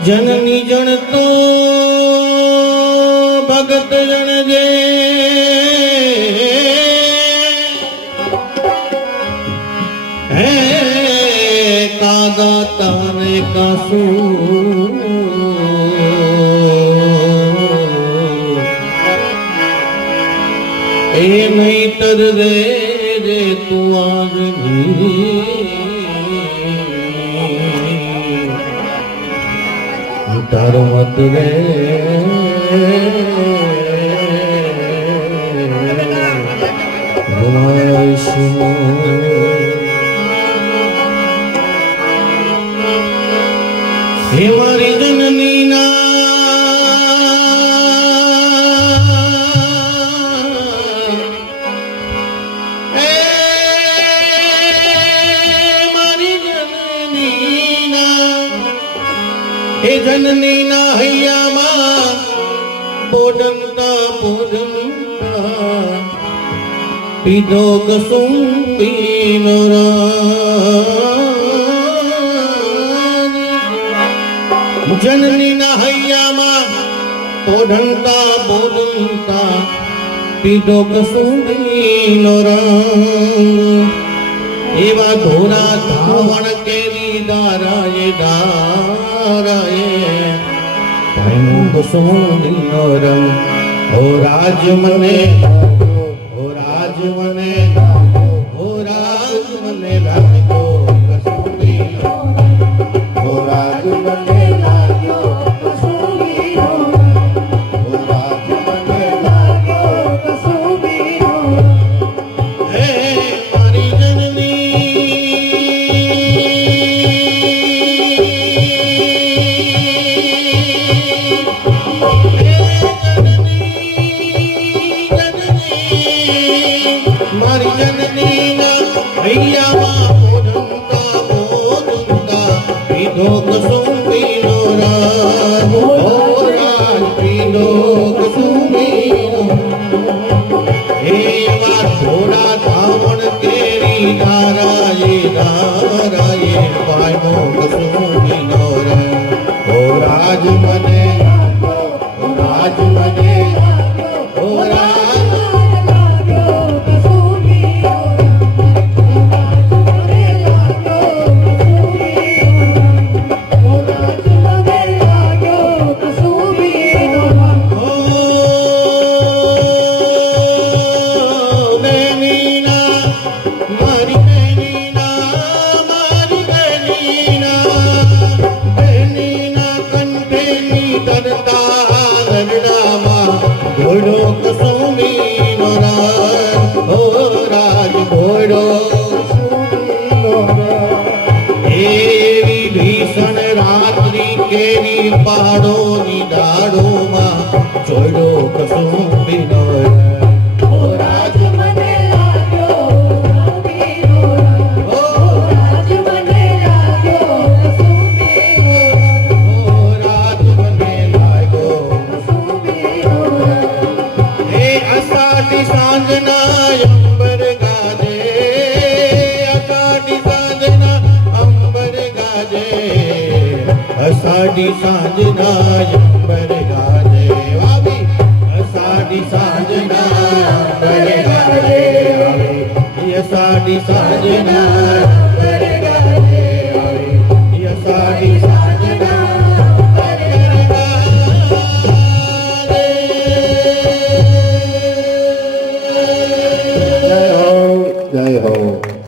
જનની જણ તો ભગત જણ જે. હે કાગા તારે કાસુ. એ નહીતર રે રે તું આગની તારો મત રે હે મારી જનની હે જનની ના હૈયામાં પોડંતા પોડંતા પીધો કસુંબીનો જનની ના હૈયામાં પોઢંતા પોડંતા પીધો કસુંબીનો રંગ એવા ધોરા ધાવણ કેરી દારાએ દારાએ કસુંબીનો રંગ ઓ રાજ મને ના હૈયામાં પોઢંતા પોઢંતા પીધો એવી ભીષણ રાત્રિ કેરી પહાડોની દાડોમાં જોડો ساجن امبر گاجي ساجنا امبر گاجي. اسان جي ساجنا امبر گاجي اسان جي ساجن جي اسان جي ساجن